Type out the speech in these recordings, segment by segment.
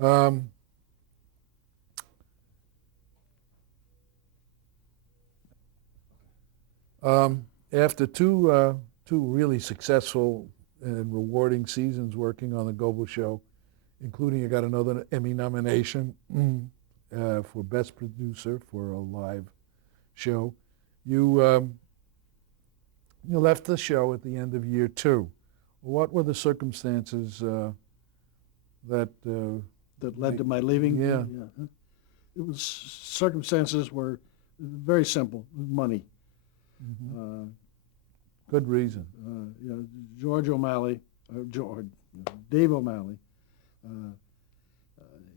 Um, After two really successful and rewarding seasons working on the Goble Show, including you got another Emmy nomination for Best Producer for a live show, you you left the show at the end of year two. What were the circumstances that that led to my leaving. Yeah. It was circumstances were very simple. Money. Good reason? George O'Malley, Dave O'Malley.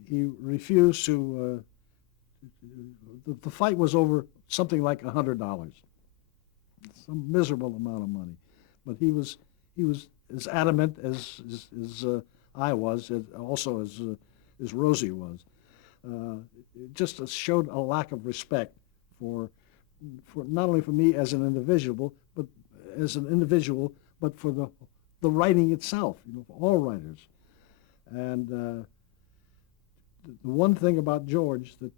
He refused to. The fight was over something like $100, some miserable amount of money, but he was as adamant as I was, also as Rosie was. It just showed a lack of respect for not only for me as an individual, but for the writing itself. For all writers. And the one thing about George that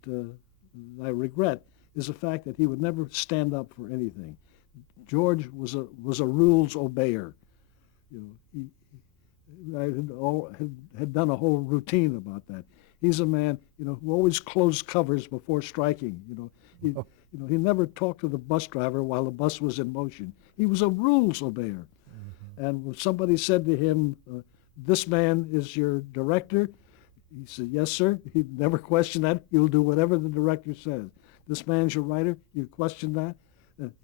I regret is the fact that he would never stand up for anything. George was a rules obeyer. I had done a whole routine about that. He's a man, who always closed covers before striking. He never talked to the bus driver while the bus was in motion. He was a rules obeyer. And when somebody said to him, "This man is your director," he said, "Yes, sir." He never questioned that. He'll do whatever the director says. "This man's your writer." You question that?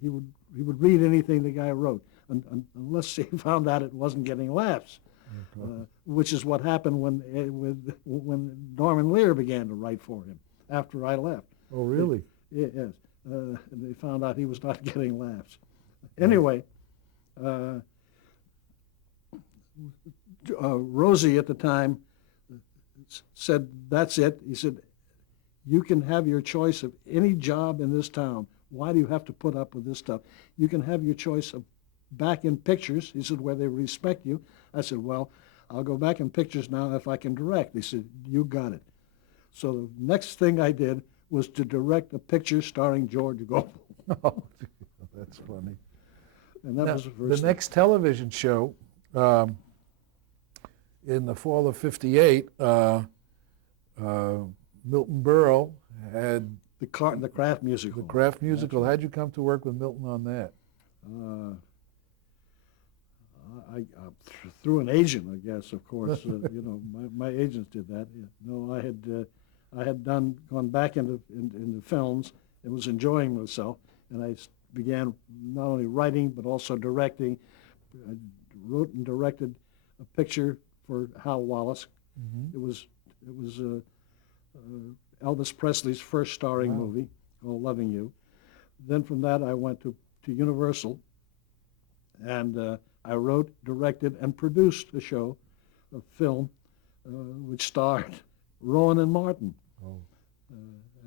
He would read anything the guy wrote, unless he found out it wasn't getting laughs, which is what happened when Norman Lear began to write for him after I left. Oh, really? Yes. They found out he was not getting laughs. Anyway, Rosie at the time said, "That's it." He said, "You can have your choice of any job in this town. Why do you have to put up with this stuff? You can have your choice of back in pictures," he said, "where they respect you." I said, "Well, I'll go back in pictures now if I can direct." He said, "You got it." So the next thing I did was to direct a picture starring George Goble. Oh, that's funny. And that Now, was the the first next television show in the fall of '58, Milton Berle had the Kraft musical. the Kraft musical. How'd you come to work with Milton on that? Through an agent, I guess. Of course, my agents did that. No, I had gone back into films and was enjoying myself, and I began not only writing but also directing. I wrote and directed a picture for Hal Wallace. It was Elvis Presley's first starring movie called "Loving You." Then from that I went to Universal, and I wrote, directed, and produced a show, a film, which starred Rowan and Martin,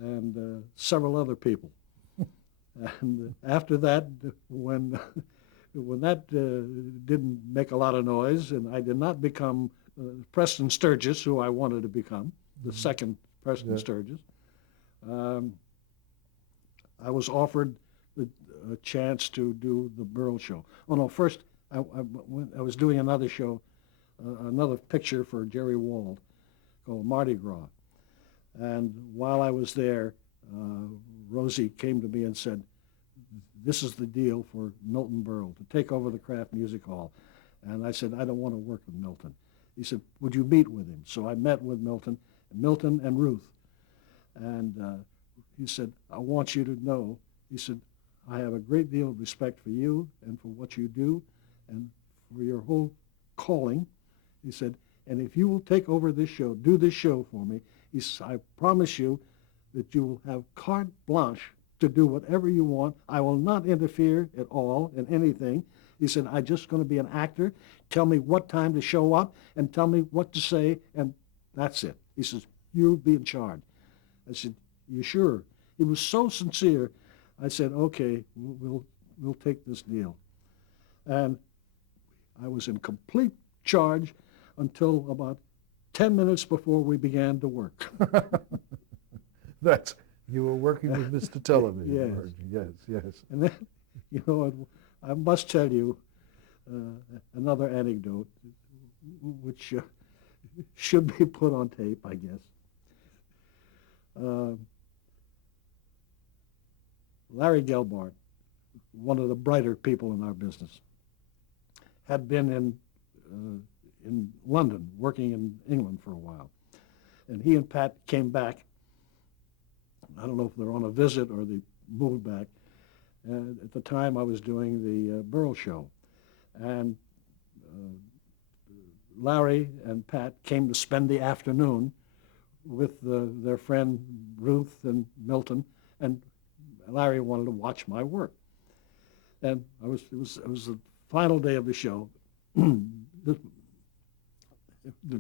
and several other people. And after that, when that didn't make a lot of noise, and I did not become Preston Sturgis, who I wanted to become, the second Preston Sturgis, I was offered a chance to do the Burl Show. Oh no! First, I was doing another show, another picture for Jerry Wald, called Mardi Gras. And while I was there, Rosie came to me and said, "This is the deal for Milton Berle, to take over the Kraft Music Hall." And I said, "I don't want to work with Milton." He said, "Would you meet with him?" So I met with Milton and Ruth. And he said, "I want you to know," he said, "I have a great deal of respect for you and for what you do and for your whole calling." He said, "And if you will take over this show, do this show for me," he said, "I promise you that you will have carte blanche to do whatever you want. I will not interfere at all in anything." He said, "I'm just going to be an actor. Tell me what time to show up and tell me what to say, and that's it." He says, "You'll be in charge." I said, "You sure?" He was so sincere. I said, "Okay, we'll take this deal." And I was in complete charge until about 10 minutes before we began to work. You were working with Mr. Television. Yes. weren't you? Yes, yes. And then, I must tell you another anecdote, which should be put on tape, I guess. Larry Gelbart, one of the brighter people in our business, had been in London, working in England for a while. And he and Pat came back. I don't know if they're on a visit or they moved back. And at the time, I was doing the Burl Show. And Larry and Pat came to spend the afternoon with their friend Ruth and Milton, and Larry wanted to watch my work. And it was the final day of the show, the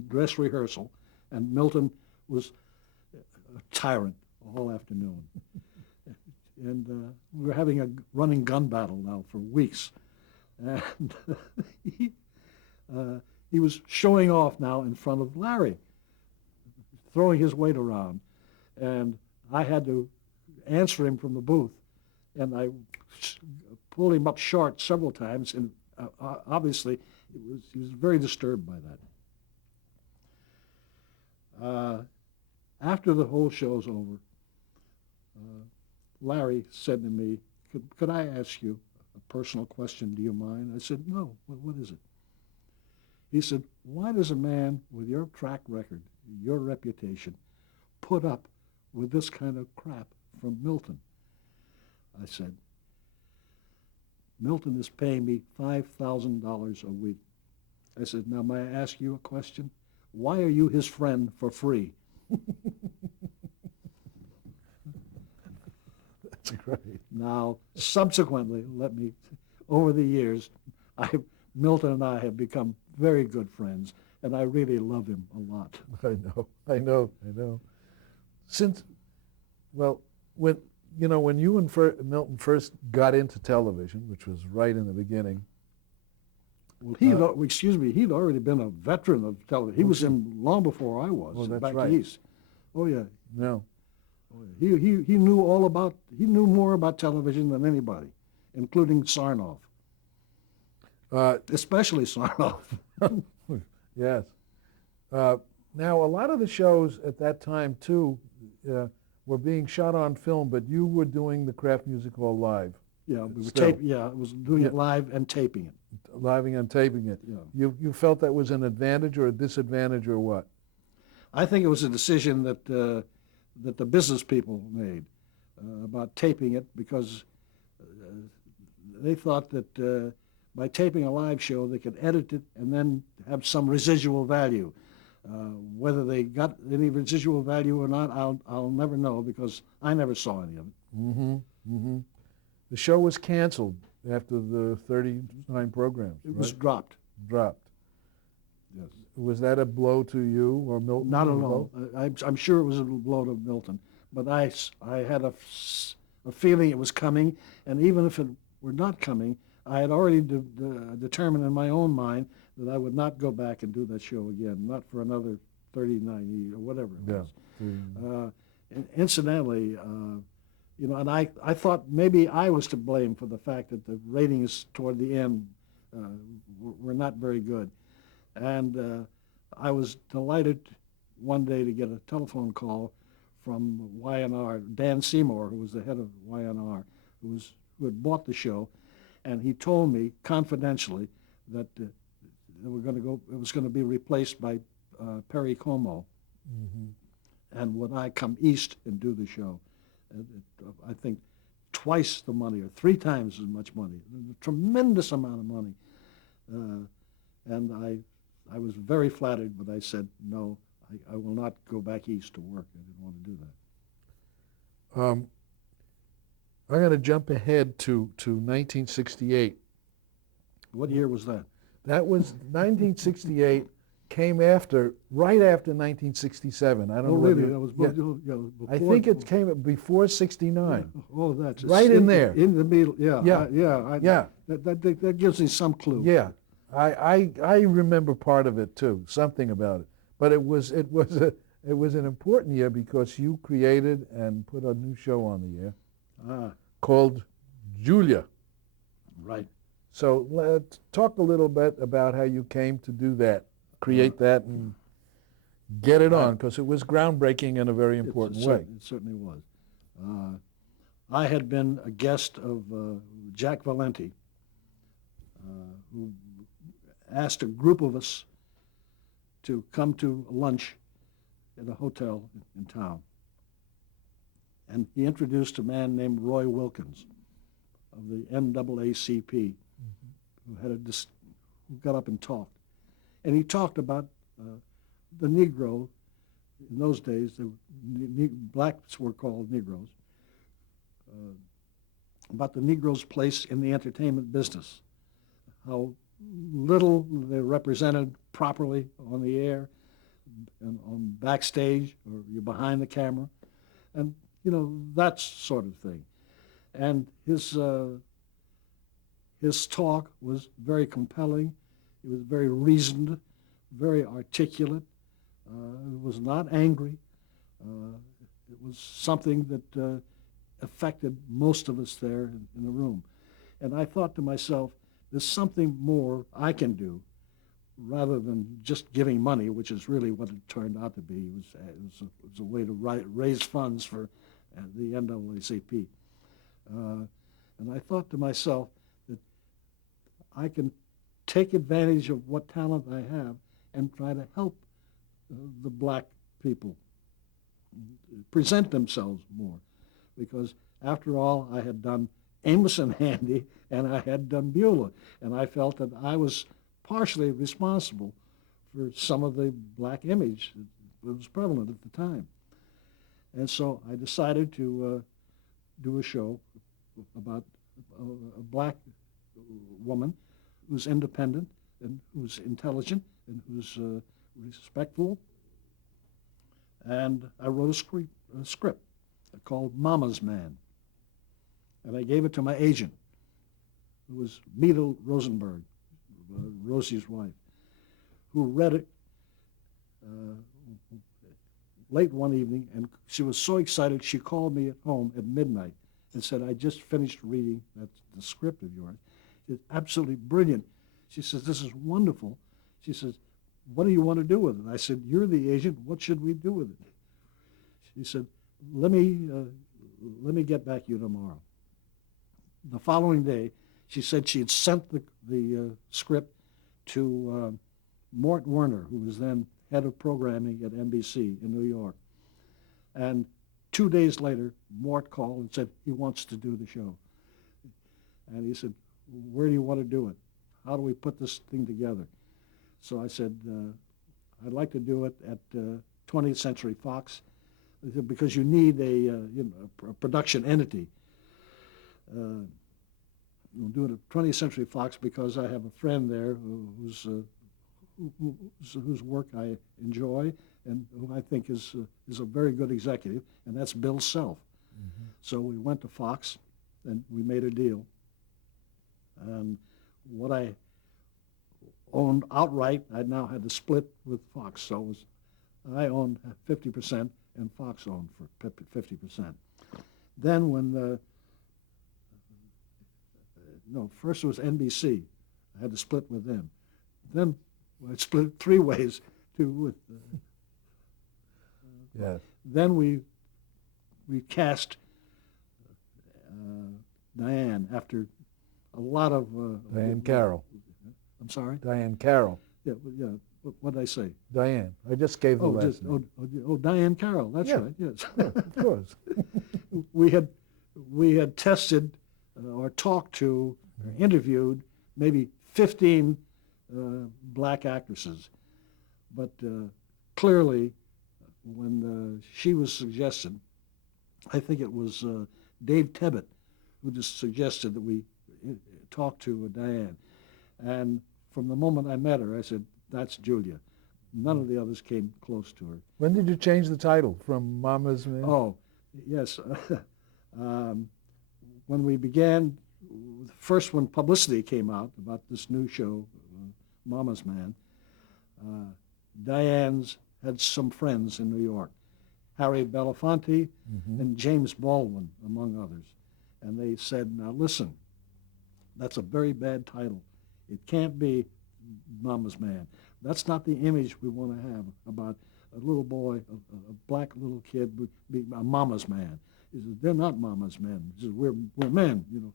dress rehearsal, and Milton was a tyrant all afternoon. And we were having a running gun battle now for weeks. And he was showing off now in front of Larry, throwing his weight around. And I had to answer him from the booth. And I pulled him up short several times. And obviously, he was very disturbed by that. After the whole show's over, Larry said to me, could I ask you a personal question? Do you mind? I said, no. What is it? He said, why does a man with your track record, your reputation, put up with this kind of crap from Milton? I said, Milton is paying me $5,000 a week. I said, now may I ask you a question? Why are you his friend for free? That's great. Now, subsequently, over the years, Milton and I have become very good friends, and I really love him a lot. I know. When you and Milton first got into television, which was right in the beginning. Well, he'd already been a veteran of television. He was in long before I was. Oh, that's back right. east. Oh yeah. No. He knew more about television than anybody, including Sarnoff. Especially Sarnoff. Yes. Now, a lot of the shows at that time, too, were being shot on film, but you were doing the Kraft Music Hall live. Yeah, we were Still. I was doing it live and taping it. Living and taping it. Yeah. You felt that was an advantage or a disadvantage or what? I think it was a decision that the business people made about taping it, because they thought that by taping a live show, they could edit it and then have some residual value. Whether they got any residual value or not, I'll never know, because I never saw any of it. Mm-hmm. Mm-hmm. The show was canceled after the 39 programs. It was dropped. Dropped. Yes. Was that a blow to you or Milton? Not at all. I'm sure it was a blow to Milton, but I had a feeling it was coming, and even if it were not coming, I had already determined in my own mind that I would not go back and do that show again, not for another 39 years or whatever it was. And incidentally, and I thought maybe I was to blame for the fact that the ratings toward the end were not very good. And I was delighted one day to get a telephone call from Y&R, Dan Seymour, who was the head of Y&R, who had bought the show, and he told me confidentially that it was going to be replaced by Perry Como, and would I come east and do the show? I think twice the money or 3 times as much money, a tremendous amount of money, and I was very flattered, but I said no. I will not go back east to work. I didn't want to do that. I'm going to jump ahead to 1968. What year was that? That was 1968. Came right after 1967. I don't know. Really? That was before, I think it came before 69. Yeah. Oh, that's right in there. In the middle. Yeah. Yeah. That gives me some clue. Yeah. I remember part of it too, something about it. But it was an important year because you created and put a new show on the air Ah, called Julia. right. So let's talk a little bit about how you came to do that, create that, and get it I- on, because it was groundbreaking in a very important way. It certainly was. Uh, I had been a guest of Jack Valenti, who asked a group of us to come to lunch at a hotel in town. And he introduced a man named Roy Wilkins of the NAACP, who who got up and talked. And he talked about the Negro. In those days, blacks were called Negroes. About the Negro's place in the entertainment business, how little they're represented properly on the air, and on backstage, or you're behind the camera, and that sort of thing. And his talk was very compelling. It was very reasoned, very articulate. It was not angry. It was something that affected most of us there in the room. And I thought to myself, there's something more I can do rather than just giving money, which is really what it turned out to be. It was a way to raise funds for the NAACP. And I thought to myself that I can take advantage of what talent I have and try to help the black people present themselves more. Because after all, I had done Amos and Handy, and I had done Beulah, and I felt that I was partially responsible for some of the black image that was prevalent at the time. And so I decided to do a show about a black woman who's independent and who's intelligent and who's respectful. And I wrote a script called Mama's Man. And I gave it to my agent, who was Mita Rosenberg, Rosie's wife, who read it late one evening, and she was so excited she called me at home at midnight and said, I just finished reading the script of yours. It's absolutely brilliant. She says, this is wonderful. She says, what do you want to do with it? I said, you're the agent. What should we do with it? She said, let me get back to you tomorrow. The following day, she said she had sent the script to Mort Werner, who was then head of programming at NBC in New York. And 2 days later, Mort called and said he wants to do the show. And he said, where do you want to do it? How do we put this thing together? So I said, I'd like to do it at 20th Century Fox, because you need a production entity. We'll do it at 20th Century Fox because I have a friend there whose work I enjoy and who I think is a very good executive, and that's Bill Self. Mm-hmm. So we went to Fox, and we made a deal. And what I owned outright, I now had to split with Fox. So I owned 50%, and Fox owned for 50%. Then when first it was NBC. I had to split with them. Then I split 3 ways with. Yes. Then we cast Diane after a lot of. Diane Carroll. I'm sorry. Diane Carroll. Yeah. What did I say? Diane. I just gave the last name. Diane Carroll. That's yeah. right. Yes. Yeah, of course. we had tested or talked to, or interviewed maybe 15 black actresses, but clearly, when she was suggested, I think it was Dave Tebbett who just suggested that we talk to Diane, and from the moment I met her, I said, "That's Julia." None of the others came close to her. When did you change the title from Mama's Man? Oh, yes. When we began, first when publicity came out about this new show, Mama's Man, Diane's had some friends in New York, Harry Belafonte and James Baldwin, among others. And they said, now listen, that's a very bad title. It can't be Mama's Man. That's not the image we want to have about a little boy, a black little kid, be a mama's man. He said, they're not mama's men. He said, we're men, you know.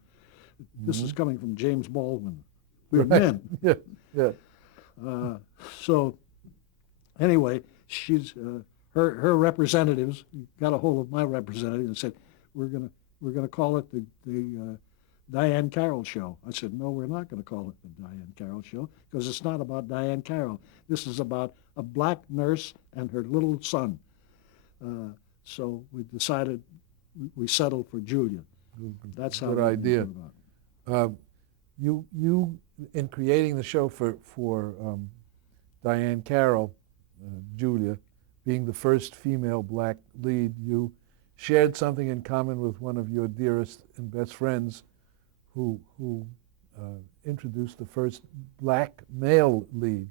This is coming from James Baldwin. We're men. Yeah, yeah. So anyway, she's her representatives got a hold of my representative and said, we're gonna call it the Diane Carroll Show. I said, no, we're not going to call it the Diane Carroll Show because it's not about Diane Carroll. This is about a black nurse and her little son. So we decided, we settled for Julia. That's how. Good idea. You in creating the show for Diane Carroll, Julia, being the first female black lead, you shared something in common with one of your dearest and best friends, who introduced the first black male lead.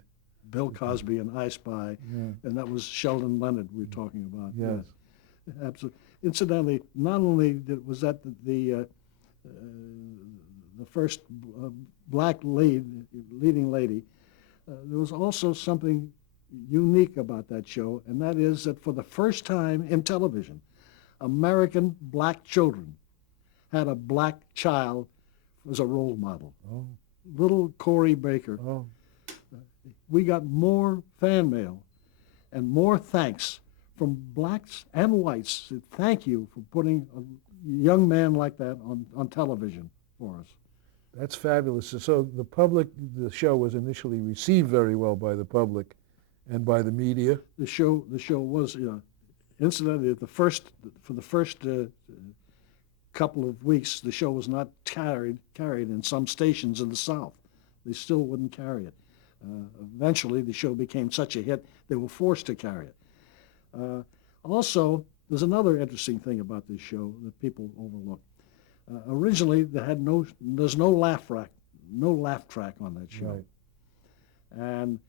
Bill Cosby and I Spy, and that was Sheldon Leonard we were talking about. Yes. Absolutely. Incidentally, not only was that the first black leading lady, there was also something unique about that show, and that is that for the first time in television, American black children had a black child as a role model. Oh. Little Corey Baker. Oh. We got more fan mail and more thanks from blacks and whites. Said, thank you for putting a young man like that on television for us. That's fabulous. So the show was initially received very well by the public and by the media. The show was, incidentally, for the first couple of weeks, the show was not carried in some stations in the South. They still wouldn't carry it. Eventually, the show became such a hit, they were forced to carry it. Also, there's another interesting thing about this show that people overlook. Originally, there's no laugh track on that show. Right. And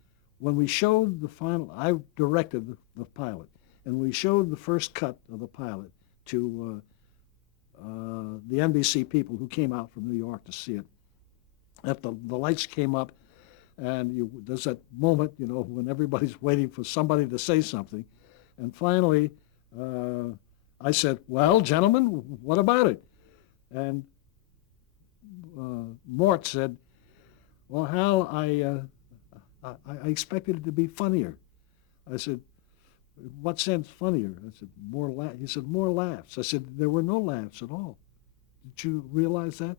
when we showed the final, I directed the pilot, and we showed the first cut of the pilot to the NBC people who came out from New York to see it. After the lights came up, and there's that moment, when everybody's waiting for somebody to say something. And finally, I said, well, gentlemen, what about it? And Mort said, well, Hal, I expected it to be funnier. I said, what sense funnier? I said, more laughs. He said, more laughs. I said, there were no laughs at all. Did you realize that?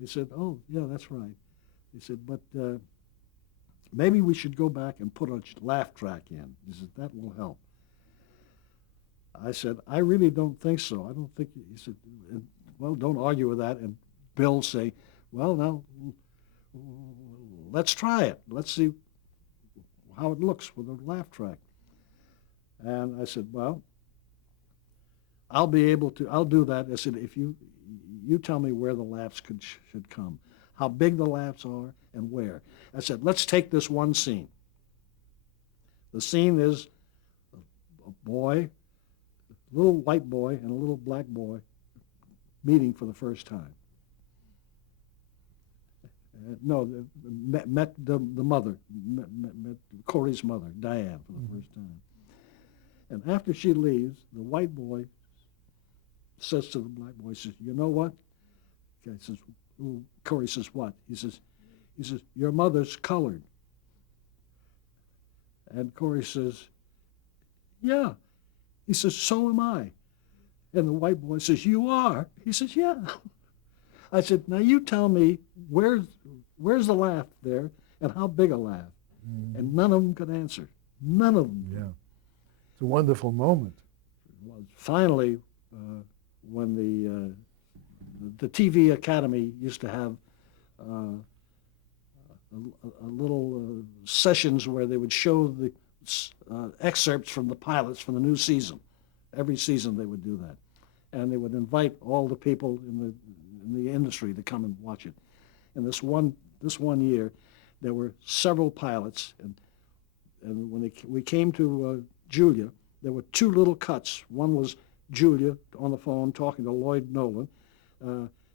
He said, oh, yeah, that's right. He said, but maybe we should go back and put a laugh track in. He said, that will help. I said, I really don't think so. I don't think, he said, well, don't argue with that. And Bill say, well, now, let's try it. Let's see how it looks with a laugh track. And I said, well, I'll do that. I said, if you tell me where the laughs should come, how big the laughs are and where. I said, let's take this one scene. The scene is a boy, a little white boy and a little black boy meeting for the first time. Met the mother, met Corey's mother, Diane, for the first time. And after she leaves, the white boy says to the black boy, he says, you know what? Okay, says, Corey says, what? He says, your mother's colored. And Corey says, yeah. He says, so am I. And the white boy says, you are? He says, yeah. I said, now you tell me, where's the laugh there and how big a laugh? Mm-hmm. And none of them could answer. None of them. Yeah. It's a wonderful moment. Finally, when the TV Academy used to have a little sessions where they would show the excerpts from the pilots from the new season. Every season they would do that. And they would invite all the people in the industry to come and watch it. And this one year, there were several pilots, and when we came to Julia, there were two little cuts. One was Julia on the phone talking to Lloyd Nolan,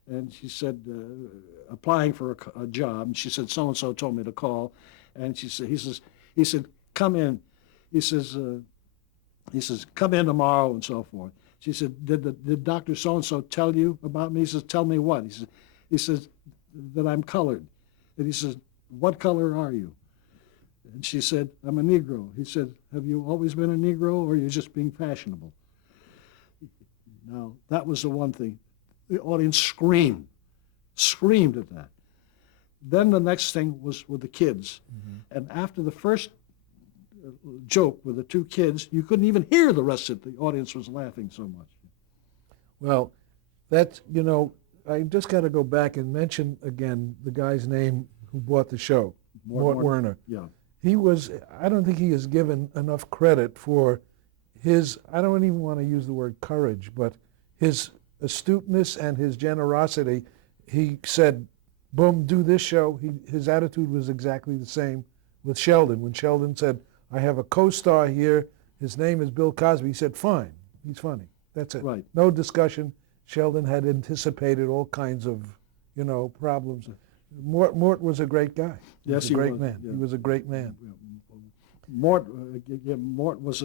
and she said, applying for a job, and she said, so-and-so told me to call, and he said, come in. He says, come in tomorrow and so forth. She said, did Dr. So-and-so tell you about me? He says, tell me what? He says that I'm colored. And he says, what color are you? And she said, I'm a Negro. He said, have you always been a Negro, or are you just being fashionable? Now, that was the one thing. The audience screamed at that. Then the next thing was with the kids. Mm-hmm. And after the first joke with the two kids, you couldn't even hear the rest of it. The audience was laughing so much. Well, that's, I just got to go back and mention again the guy's name who bought the show, Mort Werner. Yeah. I don't think he is given enough credit for his, I don't even want to use the word courage, but his astuteness and his generosity. He said, boom, do this show. His attitude was exactly the same with Sheldon. When Sheldon said, I have a co-star here, his name is Bill Cosby, he said, fine, he's funny. That's it. Right. No discussion. Sheldon had anticipated all kinds of, problems. Mort was a great guy. Yes, he was a great was. man. Yeah. He was a great man. Mort was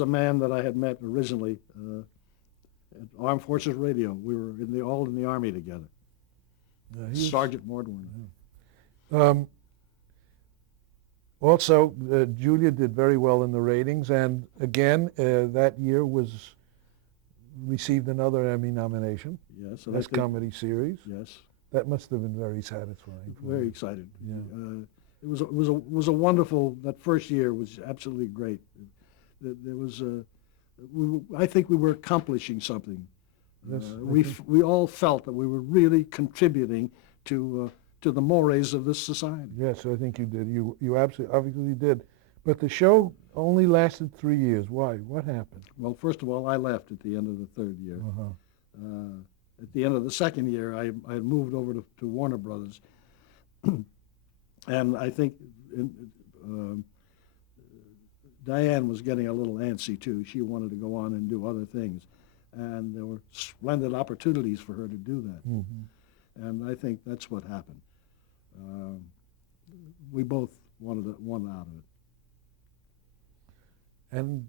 a man that I had met originally at Armed Forces Radio. We were all in the Army together. Sergeant Mort Werner. Also, Julia did very well in the ratings, and again, that year received another Emmy nomination. Yes, Best Comedy Series. Yes. That must have been very satisfying. Very excited. Yeah. It was a wonderful. That first year was absolutely great. There was I think we were accomplishing something. Yes, we all felt that we were really contributing to the mores of this society. Yes, I think you did. You absolutely obviously did. But the show only lasted 3 years. Why? What happened? Well, first of all, I left at the end of the third year. Uh-huh. At the end of the second year, I had moved over to Warner Brothers, and I think Diane was getting a little antsy too. She wanted to go on and do other things, and there were splendid opportunities for her to do that. Mm-hmm. And I think that's what happened. We both wanted one out of it. And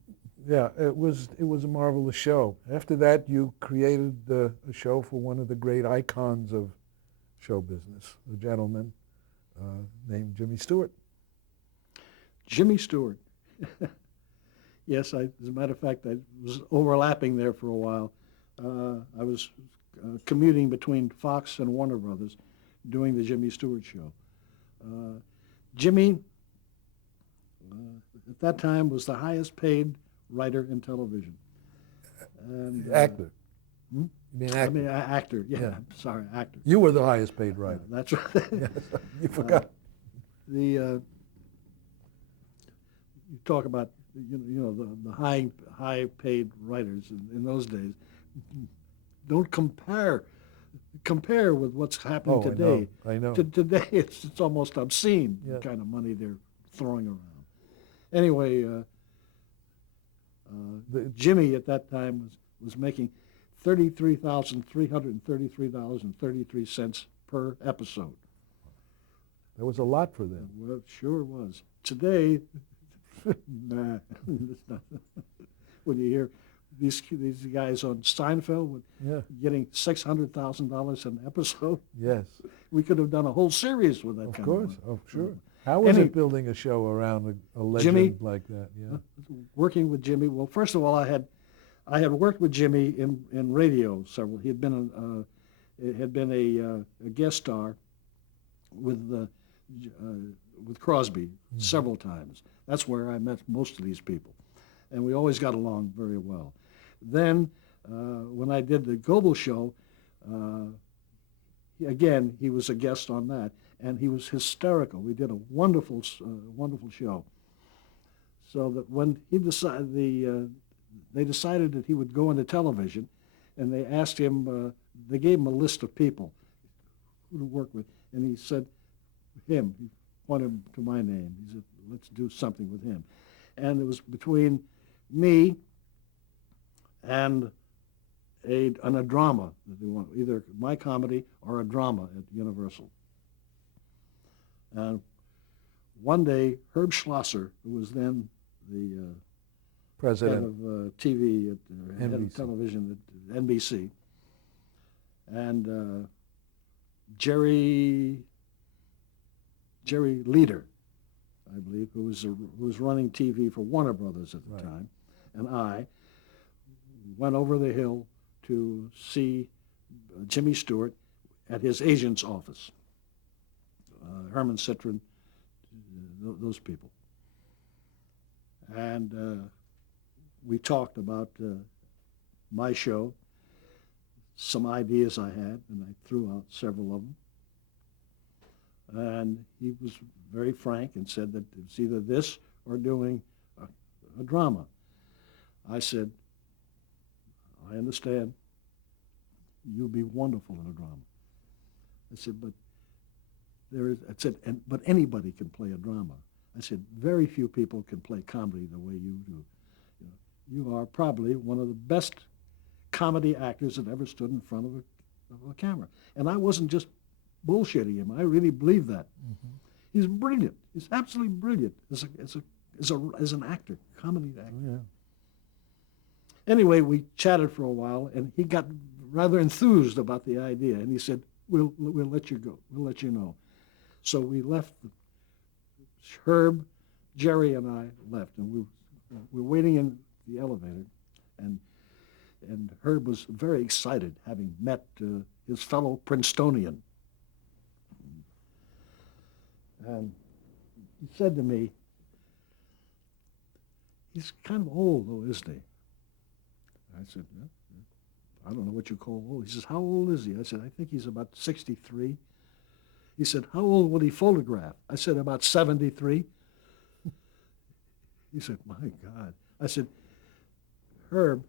yeah, it was a marvelous show. After that, you created a show for one of the great icons of show business, a gentleman named Jimmy Stewart. Jimmy Stewart. Yes, as a matter of fact, I was overlapping there for a while. I was commuting between Fox and Warner Brothers doing the Jimmy Stewart show. Jimmy, at that time, was the highest paid writer in television. And, actor. Hmm? You mean actor? I mean, actor. Yeah, sorry, actor. You were the highest paid writer. That's right. Yes, you forgot. You talk about the high paid writers in those days. Don't compare with what's happening today. I know. Today it's almost obscene, Yeah. the kind of money they're throwing around. Anyway, Jimmy at that time was making $33,333.33 per episode. That was a lot for them. Well, it sure was. Today, nah, it's not. When you hear these guys on Steinfeld getting $600,000 an episode, Yes. we could have done a whole series with that Of kind course. of money. Oh, sure. How was it building a show around a legend Jimmy, like that? Yeah. Working with Jimmy. Well, first of all, I had worked with Jimmy in radio several. He had been a guest star with Crosby several times. That's where I met most of these people, and we always got along very well. Then, when I did the Goebel show, again he was a guest on that, and he was hysterical. We did a wonderful show. So that when he decided they decided that he would go into television, and they asked him. They gave him a list of people who to work with, and he said, "Him." He pointed to my name. He said, let's do something with him. And it was between me and a drama that they want, either my comedy or a drama at Universal. And one day, Herb Schlosser, who was then the head President. of TV, head of NBC. television at NBC, and Jerry Leader, I believe, who was running TV for Warner Brothers at the Right. time, and I went over the hill to see Jimmy Stewart at his agent's office, Herman Citron, those people. And we talked about my show, some ideas I had, and I threw out several of them. And he was very frank and said that it's either this or doing a drama. I said, I understand. You'll be wonderful in a drama. I said, but but anybody can play a drama. I said, very few people can play comedy the way you do. You are probably one of the best comedy actors that ever stood in front of a camera. And I wasn't just bullshitting him. I really believe that. Mm-hmm. He's brilliant. He's absolutely brilliant as an actor, comedy actor. Oh, yeah. Anyway, we chatted for a while, and he got rather enthused about the idea, and he said, we'll let you go. We'll let you know. So we left. Herb, Jerry, and I left, and we were waiting in the elevator, and Herb was very excited, having met his fellow Princetonian. And he said to me, he's kind of old, though, isn't he? I said, yeah, I don't know what you call old. He says, how old is he? I said, I think he's about 63. He said, how old would he photograph? I said, about 73. He said, my God. I said, Herb,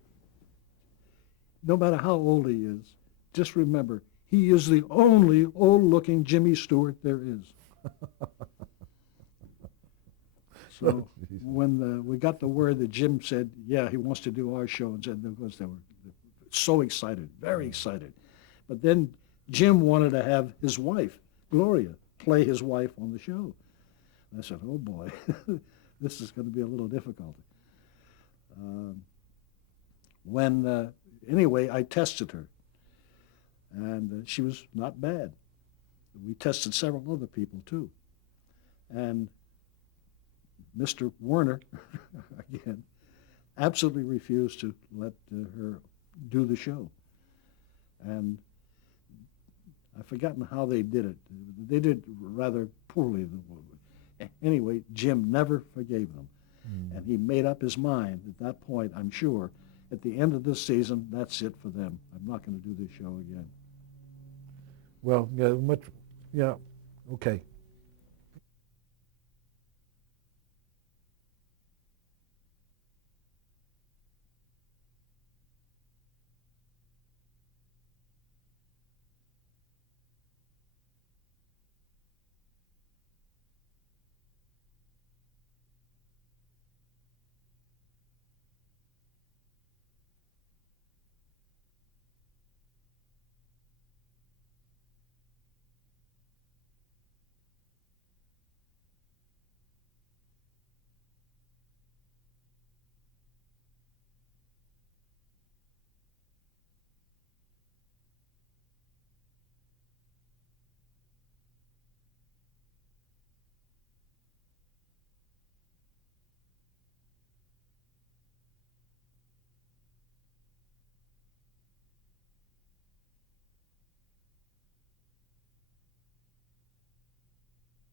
no matter how old he is, just remember, he is the only old-looking Jimmy Stewart there is. So when we got the word that Jim said, yeah, he wants to do our show, and said, of course, they were so excited, very excited. But then Jim wanted to have his wife, Gloria, play his wife on the show. And I said, oh boy, this is going to be a little difficult. Anyway, I tested her, and she was not bad. We tested several other people too. And Mr. Werner, again, absolutely refused to let her do the show. And I've forgotten how they did it. They did rather poorly. Anyway, Jim never forgave them. And he made up his mind at that point, I'm sure, at the end of this season, that's it for them. I'm not going to do this show again. Well, yeah, okay.